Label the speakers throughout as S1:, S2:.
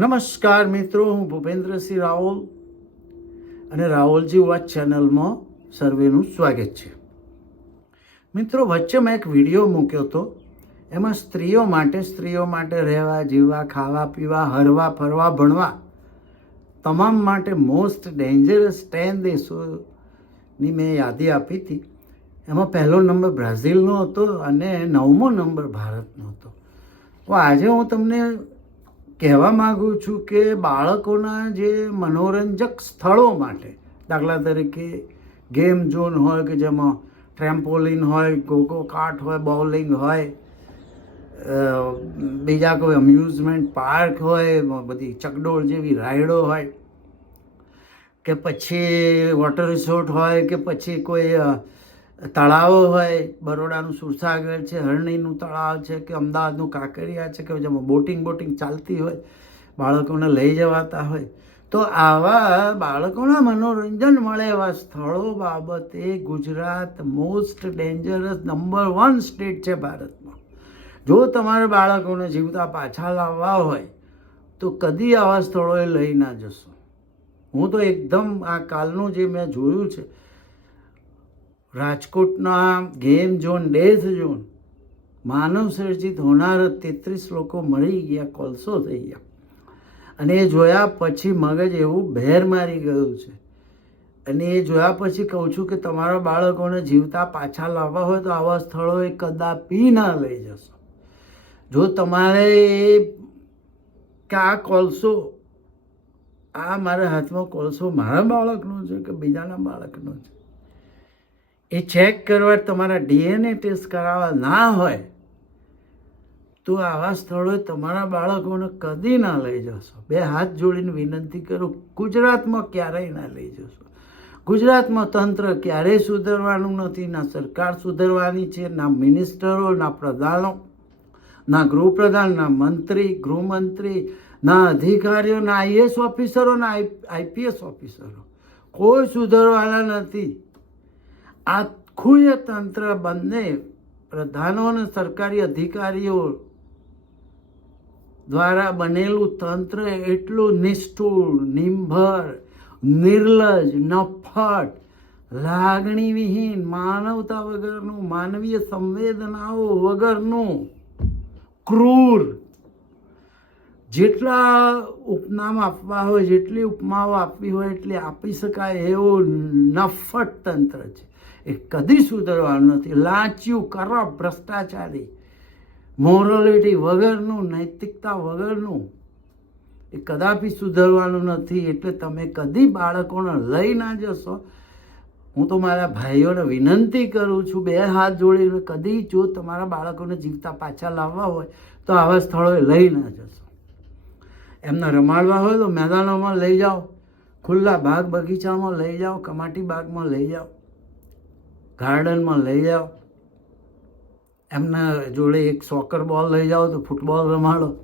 S1: નમસ્કાર મિત્રો, હું ભૂપેન્દ્રસિંહ રાહુલ અને રાહુલજી વાત ચેનલમાં સર્વેનું સ્વાગત છે. મિત્રો, વચ્ચે મેં એક વીડિયો મૂક્યો હતો. એમાં સ્ત્રીઓ માટે સ્ત્રીઓ માટે રહેવા, જીવવા, ખાવા, પીવા, હરવા, ફરવા, ભણવા તમામ માટે મોસ્ટ ડેન્જરસ ટેન દેશોની મેં યાદી આપી હતી. એમાં પહેલો નંબર બ્રાઝિલનો હતો અને નવમો નંબર ભારતનો હતો. તો આજે હું તમને કહેવા માગું છું કે બાળકોના જે મનોરંજક સ્થળો માટે, દાખલા તરીકે ગેમ ઝોન હોય કે જેમાં ટ્રેમ્પોલિન હોય ગોગો કાર્ટ હોય, બોલિંગ હોય બીજા કોઈ અમ્યુઝમેન્ટ પાર્ક હોય બધી ચકડોળ જેવી રાઈડો હોય, કે પછી વોટર રિસોર્ટ હોય, કે પછી કોઈ તળાવો હોય, બરોડાનું સુરસાગર છે, હરણીનું તળાવ છે, કે અમદાવાદનું કાંકરિયા છે, કે જેમાં બોટિંગ બોટિંગ ચાલતી હોય, બાળકોને લઈ જવાતા હોય, તો આવા બાળકોના મનોરંજન મળે એવા સ્થળો બાબતે Gujarat most dangerous number one state છે ભારતમાં. જો તમારે બાળકોને જીવતા પાછા લાવવા હોય, તો કદી આવા સ્થળોએ લઈ ના જશો. હું તો એકદમ આ કાલનું જે મેં જોયું છે રાજકોટના ગેમ ઝોન ડેથ ઝોન, માનવ સર્જિત હોનાર તેત્રીસ લોકો મળી ગયા, કોલસો થઈ ગયા. અને એ જોયા પછી મગજ એવું ભેર મારી ગયું છે. અને એ જોયા પછી કહું છું કે તમારા બાળકોને જીવતા પાછા લાવવા હોય તો આવા સ્થળોએ કદાપી ના લઈ જશો. જો તમારે એ કે આ કોલસો, આ મારા હાથમાં કોલસો મારા બાળકનો છે કે બીજાના બાળકનો છે? એ ચેક કરવા તમારા ડીએનએ ટેસ્ટ કરાવવા ના હોય, તો આવા સ્થળોએ તમારા બાળકોને કદી ના લઈ જશો. બે હાથ જોડીને વિનંતી કરું, ગુજરાતમાં ક્યારેય ના લઈ જશો. ગુજરાતમાં તંત્ર ક્યારેય સુધરવાનું નથી, ના સરકાર સુધરવાની છે, ના મિનિસ્ટરો, ના પ્રધાનો, ના ગૃહપ્રધાન, ના મંત્રી, ગૃહમંત્રી, ના અધિકારીઓ, ના આઈએસ ઓફિસરો, ના આઈપીએસ ઓફિસરો. કોઈ સુધરવાના નથી. આખું તંત્ર બંને પ્રધાનો અને સરકારી અધિકારીઓ દ્વારા બનેલું તંત્ર એટલું નિષ્ઠુર, નિંભર, નિર્લજ, નફટ લાગણી વિહીન માનવતા વગરનું, માનવીય સંવેદનાઓ વગરનું ક્રૂર. જેટલા ઉપનામ આપવા હોય, જેટલી ઉપમાઓ આપવી હોય, એટલી આપી શકાય એવું નફટ તંત્ર છે. એ કદી સુધરવાનું નથી. લાચ્યું કરપ ભ્રષ્ટાચારી. મોરલિટી વગરનું, નૈતિકતા વગરનું, એ કદાપી સુધરવાનું નથી. એટલે તમે કદી બાળકોને લઈ ના જશો. હું તો મારા ભાઈઓને વિનંતી કરું છું, બે હાથ જોડીને કદી જો તમારા બાળકોને જીવતા પાછા લાવવા હોય, તો આવા સ્થળોએ લઈ ના જશો. એમને રમાડવા હોય તો મેદાનોમાં લઈ જાઓ, ખુલ્લા બાગ બગીચામાં લઈ જાઓ, કમાટી બાગમાં લઈ જાઓ. ગાર્ડનમાં લઈ જાઓ. એમના જોડે એક સોકર બોલ લઈ જાઓ તો ફૂટબોલ રમાડો.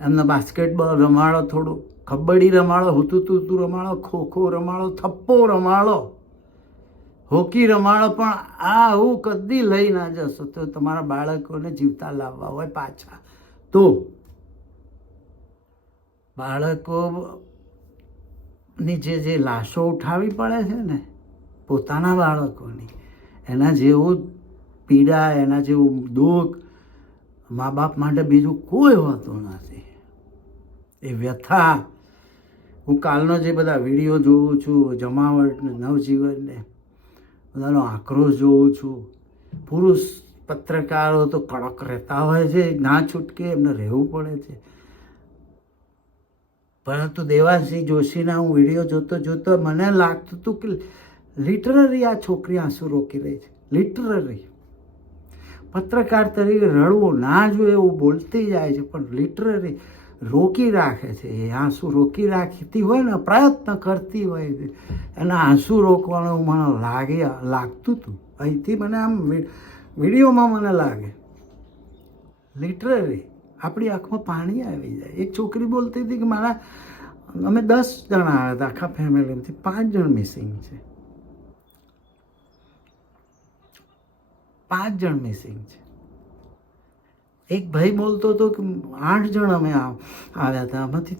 S1: એમને બાસ્કેટબોલ રમાડો થોડું. કબડ્ડી રમાડો, હુતુતુતુ રમાડો, ખોખો રમાડો, થપ્પો રમાડો. હોકી રમાડો પણ આ આવું કદી લઈ ના જશો તો તમારા બાળકોને જીવતા લાવવા હોય પાછા. તો બાળકોની જે જે લાશો ઉઠાવી પડે છે ને પોતાના બાળકોની. એના જેવું પીડા, એના જેવું દુઃખ મા બાપ માટે બીજું કોઈ હોતું નથી. એ વ્યથા. હું કાલનો જે બધા વીડિયો જોઉં છું જમાવટને નવજીવનને બધાનો આક્રોશ જોઉં છું. પુરુષ પત્રકારો તો કડક રહેતા હોય છે, ના છૂટકે એમને રહેવું પડે છે. પરંતુ દેવાસિંહ જોશીના હું વીડિયો જોતો જોતો મને લાગતું હતું કે લિટરરી આ છોકરી આંસુ રોકી રહી છે. લિટરરી પત્રકાર તરીકે રડવું ના જોઈએ એવું બોલતી જાય છે, પણ લિટરરી રોકી રાખે છે. એ આંસુ રોકી રાખતી હોય ને, પ્રયત્ન કરતી હોય છે. એના આંસુ રોકવાનું મને લાગે, લાગતું હતું. અહીંથી મને આમ વિડીયોમાં મને લાગે. લિટરરી આપણી આંખમાં પાણી આવી જાય. એક છોકરી બોલતી હતી કે મારા, અમે દસ જણા આવ્યા હતા, આખા ફેમિલીમાંથી પાંચ જણ મિસિંગ છે. પાંચ જણ મિસિંગ છે. એક ભાઈ બોલતો હતો કે આઠ જણ અમે આવ્યા હતા. આમાંથી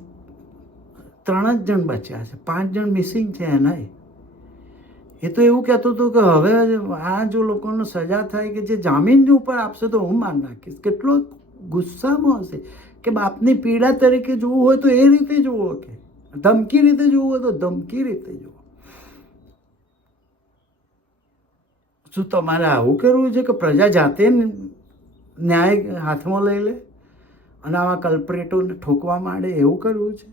S1: ત્રણ જ જણ બચ્યા છે. પાંચ જણ મિસિંગ છે એના એ. તો એવું કહેતો હતો કે હવે આ જો લોકોનો સજા થાય કે જે જામીન ઉપર આપશે તો હું માન નાખીશ. કેટલો ગુસ્સામાં હશે કે બાપની પીડા તરીકે જોવું હોય તો એ રીતે જુઓ કે. ધમકી રીતે જોવું હોય તો ધમકી રીતે જુઓ શું તમારે આવું કરવું છે કે પ્રજા જાતે ન્યાય હાથમાં લઈ લે અને આવા કલ્પરેટોને ઠોકવા માંડે એવું કરવું છે?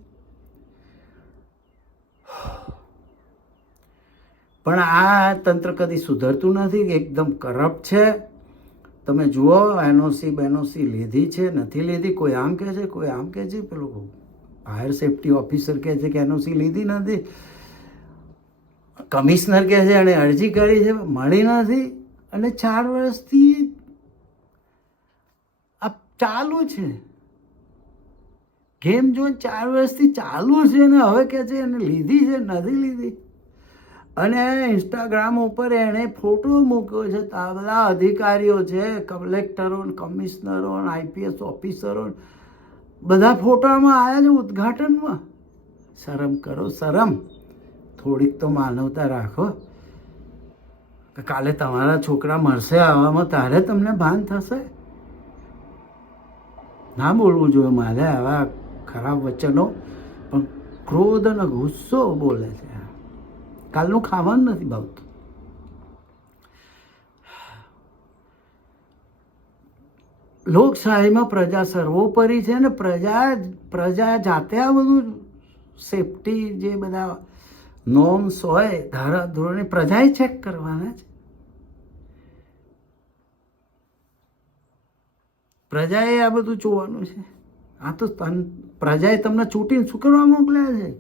S1: પણ આ તંત્ર કદી સુધરતું નથી, એકદમ કરપ્ટ છે. તમે જુઓ, એનઓસી, બેનઓસી લીધી છે, નથી લીધી, કોઈ આમ કહે છે, કોઈ આમ કહે છે, પેલું ફાયર સેફટી ઓફિસર કહે છે કે એનઓસી લીધી નથી. કમિશનર કહે છે એણે અરજી કરી છે, મળી નથી અને ચાર વર્ષથી આ ચાલુ છે. ગેમ જો ચાર વર્ષથી ચાલુ છે ને હવે કહે છે એને લીધી છે, નથી લીધી. અને ઇન્સ્ટાગ્રામ ઉપર એણે ફોટો મૂક્યો છે આ બધા અધિકારીઓ છે કલેક્ટરો કમિશનરો આઈપીએસ ઓફિસરો બધા ફોટામાં આવ્યા છે ઉદ્ઘાટનમાં. શરમ કરો, શરમ. થોડીક તો માનવતા રાખો. કાલે તમારા છોકરા મળશે આવામાં તારે તમને ભાન થશે? ના બોલવું જોઈએ મારે આવા ખરાબ વચનો, પણ ક્રોધ અને ગુસ્સો બોલે છે કાલનું ખાવાનું નથી ભાવતું. લોકશાહીમાં પ્રજા સર્વોપરી છે ને પ્રજા પ્રજા જાતે આ બધું સેફટી જે બધા નોર્મ્સ હોય ધારા ધોરણે પ્રજાએ ચેક કરવાના છે. પ્રજાએ આ બધું જોવાનું છે. આ તો પ્રજાએ તમને ચૂંટીને શું કરવા મોકલ્યા છે?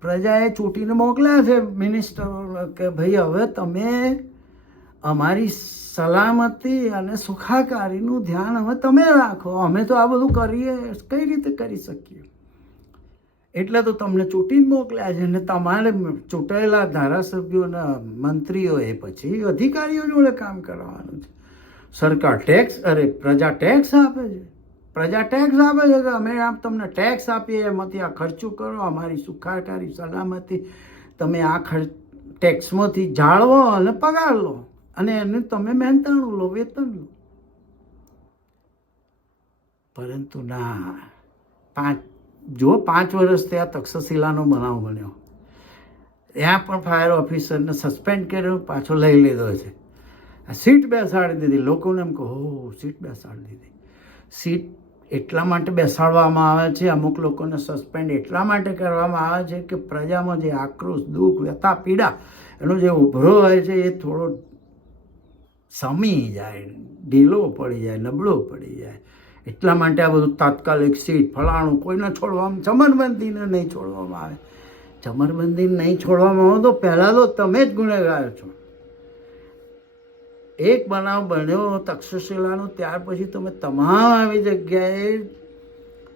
S1: પ્રજાએ ચૂંટીને મોકલ્યા છે મિનિસ્ટરો કે ભાઈ હવે તમે અમારી સલામતી અને સુખાકારીનું ધ્યાન હવે તમે રાખો. અમે તો આ બધું કરીએ, કઈ રીતે કરી શકીએ? એટલે તો તમને ચૂંટીને મોકલ્યા છે ને તમારે ચૂંટાયેલા ધારાસભ્યોના મંત્રીઓએ પછી અધિકારીઓ જોડે કામ કરવાનું છે. સરકાર ટેક્સ અરે પ્રજા ટેક્સ આપે છે. પ્રજા ટેક્સ આપે છે કે અમે આમ તમને ટેક્સ આપીએ, એમાંથી આ ખર્ચું કરો, અમારી સુખાકારી, સલામતી, તમે આ ખર્ચ ટેક્સમાંથી જાળવો અને પગાર લો. અને એને તમે મહેનતાણું લો, વેતન લો. પરંતુ ના, પાંચ જો પાંચ વર્ષ ત્યાં તક્ષશિલાનો બનાવ બન્યો. ત્યાં પણ ફાયર ઓફિસરને સસ્પેન્ડ કર્યો પાછો લઈ લીધો છે. સીટ બેસાડી દીધી. લોકોને એમ કહો "હો, સીટ બેસાડી દીધી. સીટ એટલા માટે બેસાડવામાં આવે છે અમુક લોકોને સસ્પેન્ડ એટલા માટે કરવામાં આવે છે કે પ્રજામાં જે આક્રોશ દુઃખ વ્યથા પીડા એનો જે ઉભરો હોય છે એ થોડો સમી જાય ઢીલો પડી જાય નબળો પડી જાય. એટલા માટે આ બધું તાત્કાલિક સીટ ફલાણું કોઈને છોડવામાં ચમરબંધીને નહીં છોડવામાં આવે. ચમરબંધીને નહીં છોડવામાં આવે તો પહેલાં તો તમે જ ગુનેગાર છો. એક બનાવ બન્યો તક્ષશિલાનો, ત્યાર પછી તમે તમામ આવી જગ્યાએ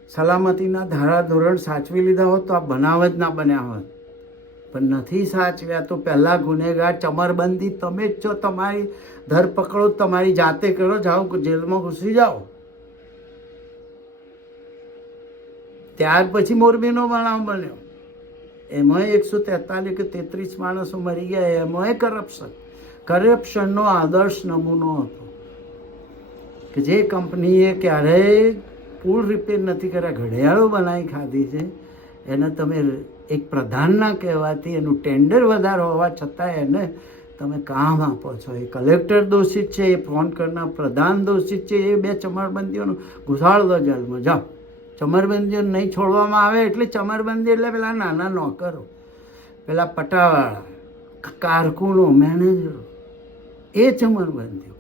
S1: સલામતીના ધારાધોરણ સાચવી લીધા હોત તો આ બનાવ જ ના બન્યા હોત. પણ નથી સાચવ્યા તો પહેલાં ગુનેગાર, ચમરબંધી, તમે જ છો. તમારી ધરપકડો તમારી જાતે કરો. જાઓ, જેલમાં ઘૂસી જાઓ. ત્યાર પછી મોરબીનો બનાવ બન્યો એમાં એકસો તેતાલીસ કે તેત્રીસ માણસો મરી ગયા. એમાંય કરપ્શન કરપ્શનનો આદર્શ નમૂનો હતો. કે જે કંપનીએ ક્યારેય પુલ રિપેર નથી કર્યા. ઘડિયાળો બનાવી ખાધી છે. એને તમે એક પ્રધાનના કહેવાથી એનું ટેન્ડર વધારે હોવા છતાં એને તમે કામ આપો છો. એ કલેક્ટર દોષિત છે, એ ફોન કરનાર પ્રધાન દોષિત છે, એ બે ચમરબંધીઓનો દો જેલમાં. જાઓ. ચમરબંધીઓને નહીં છોડવામાં આવે એટલે ચમરબંધી એટલે પેલા નાના નોકરો, પેલા પટાવાળા કારકુનો, મેનેજરો. એ ચમરબંધીઓ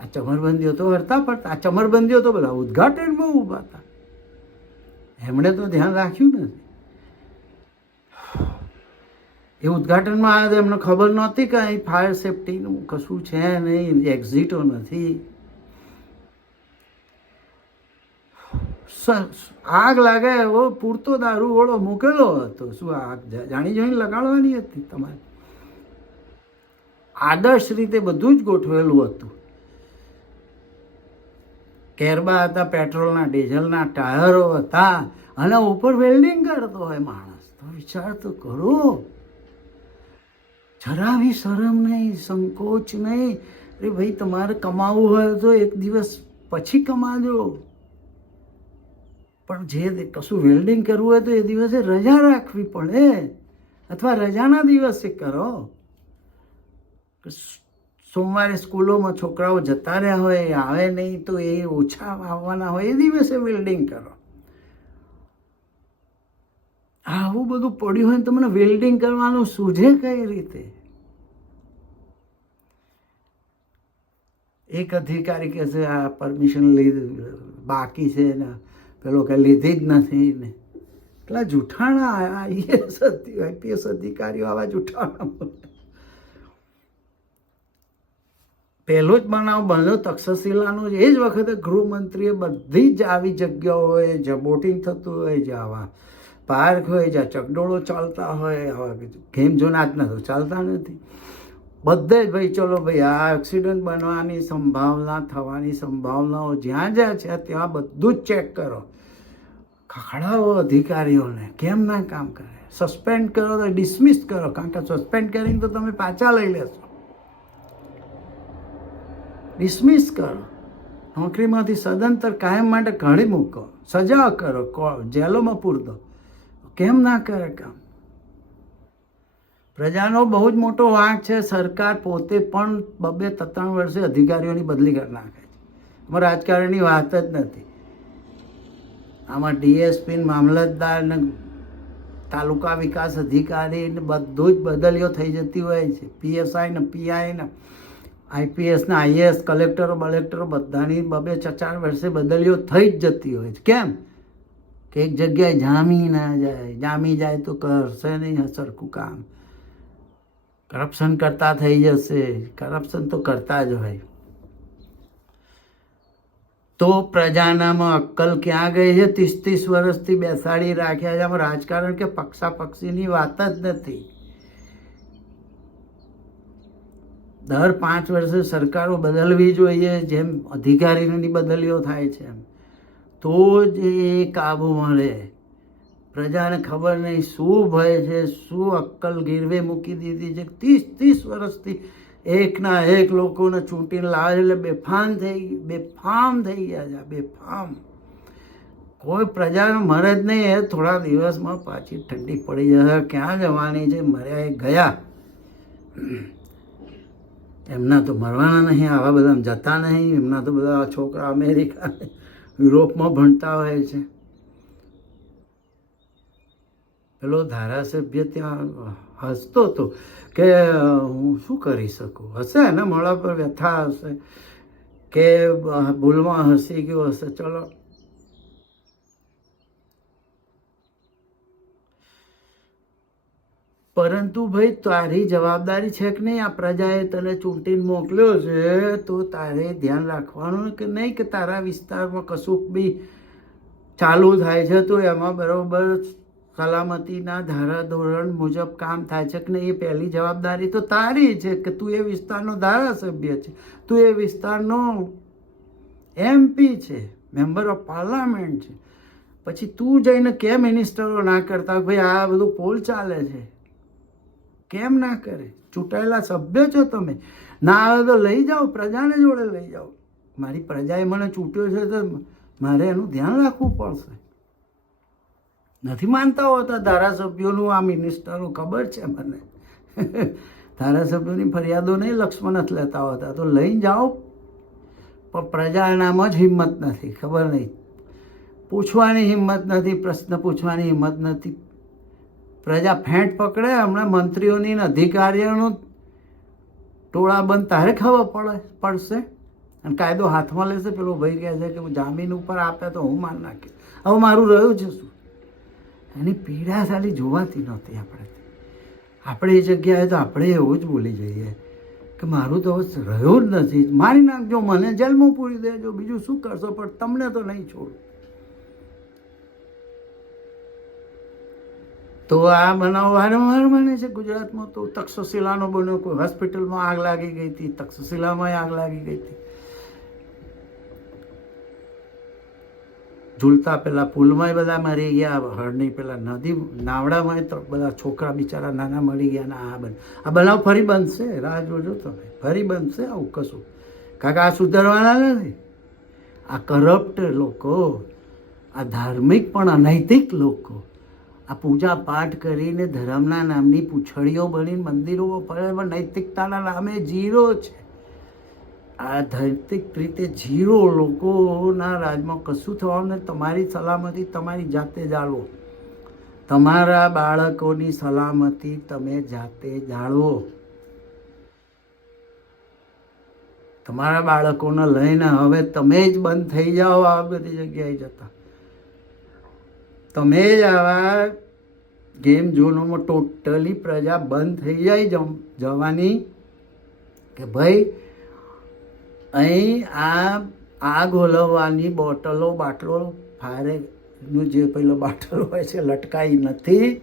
S1: આ ચમરબંધીઓ તો હરતા પડતા આ ચમરબંધીઓ તો બધા ઉદ્ઘાટનમાં ઊભા હતા. એમણે તો ધ્યાન રાખ્યું નથી. એ ઉદ્ઘાટનમાં આવ્યા તો એમને ખબર નહોતી કે અહીં ફાયર સેફટીનું કશું છે નહીં એક્ઝિટો નથી. આગ લાગે એવો પૂરતો દારૂ ઓળો મૂકેલો હતો. શું આગ જાણી જોઈને લગાડવાની હતી તમારે? આદર્શ રીતે બધું જ ગોઠવેલું હતું. કેરબા હતા, પેટ્રોલના, ડીઝલના ટાયરો હતા અને ઉપર વેલ્ડિંગ કરતો હોય માણસ. તો વિચાર તો કરો. જરા બી શરમ નહીં, સંકોચ નહીં. અરે ભાઈ, તમારે કમાવવું હોય તો એક દિવસ પછી કમાજો. પણ જે કશું વેલ્ડિંગ કરવું હોય તો એ દિવસે રજા રાખવી પડે. અથવા રજાના દિવસે કરો. સોમવારે સ્કૂલોમાં છોકરાઓ જતા રહ્યા હોય આવે નહીં તો એ ઓછા આવવાના હોય, એ દિવસે વેલ્ડિંગ કરો. આવું બધું પડ્યું હોય તમને વેલ્ડિંગ કરવાનું સૂઝે કઈ રીતે? એક અધિકારી કે છે, આ પરમિશન લીધું, બાકી છે ને પેલો કે લીધી જ નથી ને. એટલા જૂઠાણા આઈએસ આઈપીએસ અધિકારીઓ આવા જૂઠાણા પહેલો જ બનાવ બન્યો તક્ષશિલાનો એ જ વખતે ગૃહમંત્રીએ બધી જ આવી જગ્યાઓએ જ્યાં બોટિંગ થતું હોય, જ્યાં આવા પાર્ક હોય, જ્યાં ચકડોળો ચાલતા હોય ગેમ જોના જ નથી ચાલતા નથી. બધે જ ભાઈ, ચલો ભાઈ, આ એક્સિડન્ટ બનવાની સંભાવના, થવાની સંભાવનાઓ જ્યાં જ્યાં છે ત્યાં બધું જ ચેક કરો. ખખડાવો અધિકારીઓને, કેમ ના કામ કરે? સસ્પેન્ડ કરો તો ડિસમિસ કરો, કારણ કે સસ્પેન્ડ કરીને તો તમે પાછા લઈ લેશો. ડિસમિસ કરો. નોકરીમાંથી સદંતર કાયમ માટે કાઢી મૂકો. સજા કરો જેલોમાં પૂરતો. કેમ ના કરે કામ? પ્રજાનો બહુ જ મોટો વાંક છે, સરકાર પોતે પણ બબે ત્રણ વર્ષે અધિકારીઓની બદલી કરી નાખે છે. આમાં રાજકારણની વાત જ નથી. આમાં ડીએસપી મામલતદાર ને તાલુકા વિકાસ અધિકારી ને બધું જ બદલીઓ થઈ જતી હોય છે. પીએસઆઈ ને પીઆઈ ને આઈપીએસ ને આઈએસ કલેક્ટરો, બલેક્ટરો બધાની બબે ચાર વર્ષે બદલીઓ થઈ જ જતી હોય છે. કેમ? કે એક જગ્યાએ જામી ના જાય. જામી જાય તો કરશે નહીં સરખું કામ. કરપ્શન કરતા થઈ જશે કરપ્શન તો કરતા જ હોય તો પ્રજાનામાં અક્કલ ક્યાં ગઈ છે ત્રીસ ત્રીસ વર્ષથી બેસાડી રાખ્યા છે આમ રાજકારણ કે પક્ષાપક્ષીની વાત જ નથી દર પાંચ વર્ષે સરકારો બદલવી જોઈએ જેમ અધિકારીઓની બદલીઓ થાય છે એમ તો જ એ કાબુ મળે પ્રજાને ખબર નહીં શું ભય છે, શું અક્કલ ગીરવે મૂકી દીધી છે. ત્રીસ ત્રીસ વર્ષથી એકના એક લોકોને ચૂંટીને લાવે એટલે બેફામ થઈ બેફામ થઈ ગયા છે બેફામ. કોઈ પ્રજાને મરે જ નહીં, એ થોડા દિવસમાં પાછી ઠંડી પડી જશે. ક્યાં જવાની છે? મર્યા એ ગયા. એમના તો મરવાના નહીં, આવા બધા જતા નહીં. એમના તો બધા છોકરા અમેરિકા યુરોપમાં ભણતા હોય છે. પેલો ધારાસભ્ય ત્યાં હસતો હતો કે, હું શું કરી શકું? હશે ને? મોડા પર વ્યથા હશે? કે ભૂલમાં હસી ગયો હશે? ચલો. પરંતુ ભાઈ, તારી જવાબદારી છે કે નહીં? આ પ્રજાએ તને ચૂંટીને મોકલ્યો છે, તો તારે ધ્યાન રાખવાનું કે નહીં કે તારા વિસ્તારમાં કશુંક બી ચાલુ થાય છે? તો એમાં બરોબર સલામતીના ધારા ધોરણ મુજબ કામ થાય છે કે નહીં એ પહેલી જવાબદારી તો તારી છે કે તું એ વિસ્તારનો ધારાસભ્ય છે. તું એ વિસ્તારનો એમપી છે મેમ્બર ઓફ પાર્લામેન્ટ છે. પછી તું જઈને કેમ મિનિસ્ટરો ના કરતા? ભાઈ, આ બધું પોલ ચાલે છે. કેમ ના કરે? ચૂંટાયેલા સભ્ય છો તમે. ના આવે તો લઈ જાઓ, પ્રજાને જોડે લઈ જાઓ. મારી પ્રજાએ મને ચૂંટ્યો છે તો મારે એનું ધ્યાન રાખવું પડશે. નથી માનતા હોતા. ધારાસભ્યોનું આ મિનિસ્ટરો ખબર છે મને. ધારાસભ્યોની ફરિયાદો નહીં લક્ષ્મણ નથી લેતા હોતા. તો લઈને જાઓ. પણ પ્રજાનામાં જ હિંમત નથી. ખબર નહીં. પૂછવાની હિંમત નથી, પ્રશ્ન પૂછવાની હિંમત નથી. પ્રજા ફેંટ પકડે, હમણાં મંત્રીઓની અધિકારીઓનું ટોળા બંધ તારે ખબર પડે, પડશે. અને કાયદો હાથમાં લેશે. પેલો ભાઈ કહે છે કે જામીન ઉપર આપે તો હું માન નાખીશ. હવે મારું રહ્યું છે શું? એની પીડા સાલી જોવાતી નહોતી આપણે. આપણે એ જગ્યાએ તો આપણે એવું જ બોલી જઈએ કે મારું તો રહ્યું જ નથી. મારી નાખજો મને જેલમાં પૂરી દેજો, બીજું શું કરશો? પણ તમને તો નહીં છોડ. તો આ બનાવ વારંવાર બને છે ગુજરાતમાં. તો તક્ષશિલાનો બન્યો, કોઈ હોસ્પિટલમાં આગ લાગી ગઈ હતી તક્ષશિલામાં આગ લાગી ગઈ હતી. ઝૂલતા પેલા પુલમાંય બધા મરી ગયા હળની પેલા નદી, નાવડામાં તો બધા છોકરા બિચારા નાના મરી ગયા ને આ બન આ બનાવ ફરી બનશે, રાહ જોજો તમે. ફરી બનશે આવું કશું. કારણ કે આ સુધારવાના નથી? આ કરપ્ટ લોકો, આ ધાર્મિક પણ અનૈતિક લોકો, આ પૂજા પાઠ કરીને ધર્મના નામની પૂંછડીઓ બની મંદિરો પડે, પણ નૈતિકતાના નામે જીરો છે. આ નૈતિક રીતે જીરો લોકોના રાજમાં કશું થવાનું તમારી સલામતી તમારી જાતે જાળવો. તમારા બાળકોની સલામતી તમે જાતે જાળવો. તમારા બાળકોને લઈને હવે તમે જ બંધ થઈ જાઓ આ બધી જગ્યાએ જતા. તમે જ આવા ગેમ ઝોનોમાં ટોટલી પ્રજા બંધ થઈ જાય જમ, જવાની કે ભાઈ અહીં આ, આગ ઓલવવાની બોટલો, બાટલો ફાયરનું જે પેલો બાટલો હોય છે, લટકાઈ નથી.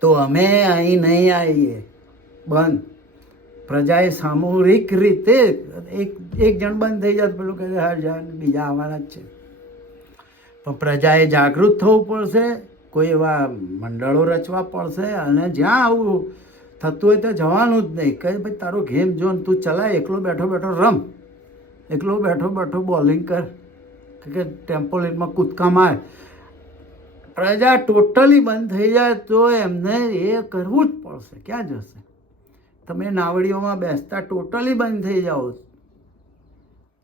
S1: તો અમે અહીં નહીં આવીએ. બંધ. પ્રજાએ સામૂહિક રીતે એક એક જણ બંધ થઈ જાય પેલું કહે હાર જણ બીજા આવવાના જ છે. પણ પ્રજાએ જાગૃત થવું પડશે, કોઈ એવા મંડળો રચવા પડશે અને જ્યાં આવું થતું હોય તો જવાનું જ નહીં. કહે ભાઈ, તારો ગેમ જો ને તું ચલાય, એકલો બેઠો બેઠો રમ. એકલો બેઠો બેઠો બોલિંગ કર. કે ટેમ્પોલેટમાં કૂદકા માર પ્રજા ટોટલી બંધ થઈ જાય તો એમને એ કરવું જ પડશે. ક્યાં જશે? તમે નાવડીઓમાં બેસતા ટોટલી બંધ થઈ જાઓ.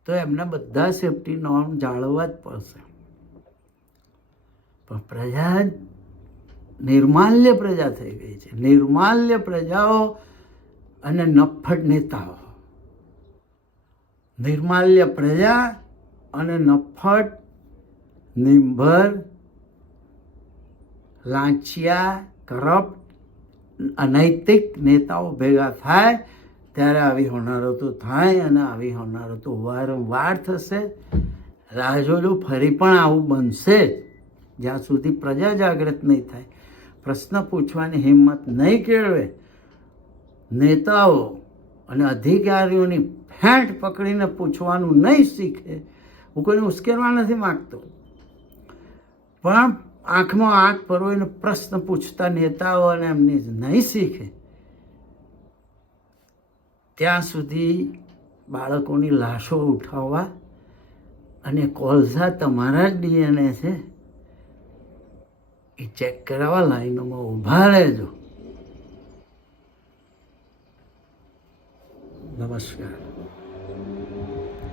S1: તો એમને બધા સેફટી નોર્મ જાળવવા જ પડશે. પણ પ્રજા નિર્માલ્ય પ્રજા થઈ ગઈ છે. નિર્માલ્ય પ્રજાઓ અને નફ્ફટ નેતાઓ. નિર્માલ્ય પ્રજા અને નફ્ફટ નિંભર લાંચિયા કરપ્ટ, અનૈતિક નેતાઓ ભેગા થાય ત્યારે આવી હોનારતો થાય અને આવી હોનારતો વારંવાર થશે. રાહ જોજો, ફરી પણ આવું બનશે જ્યાં સુધી પ્રજા જાગૃત નહીં થાય. પ્રશ્ન પૂછવાની હિંમત નહીં કેળવે. નેતાઓ અને અધિકારીઓની ફેંટ પકડીને પૂછવાનું નહીં શીખે, હું કોઈને ઉશ્કેરવા નથી માગતો. પણ આંખમાં આંખ પરોઈને પ્રશ્ન પૂછતા નેતાઓ અને એમની નહીં શીખે, ત્યાં સુધી બાળકોની લાશો ઉઠાવવા અને કોલસા તમારા જ ડીએનએ છે. એ ચેક કરાવવા લાઈનોમાં ઊભા રહેજો. નમસ્કાર.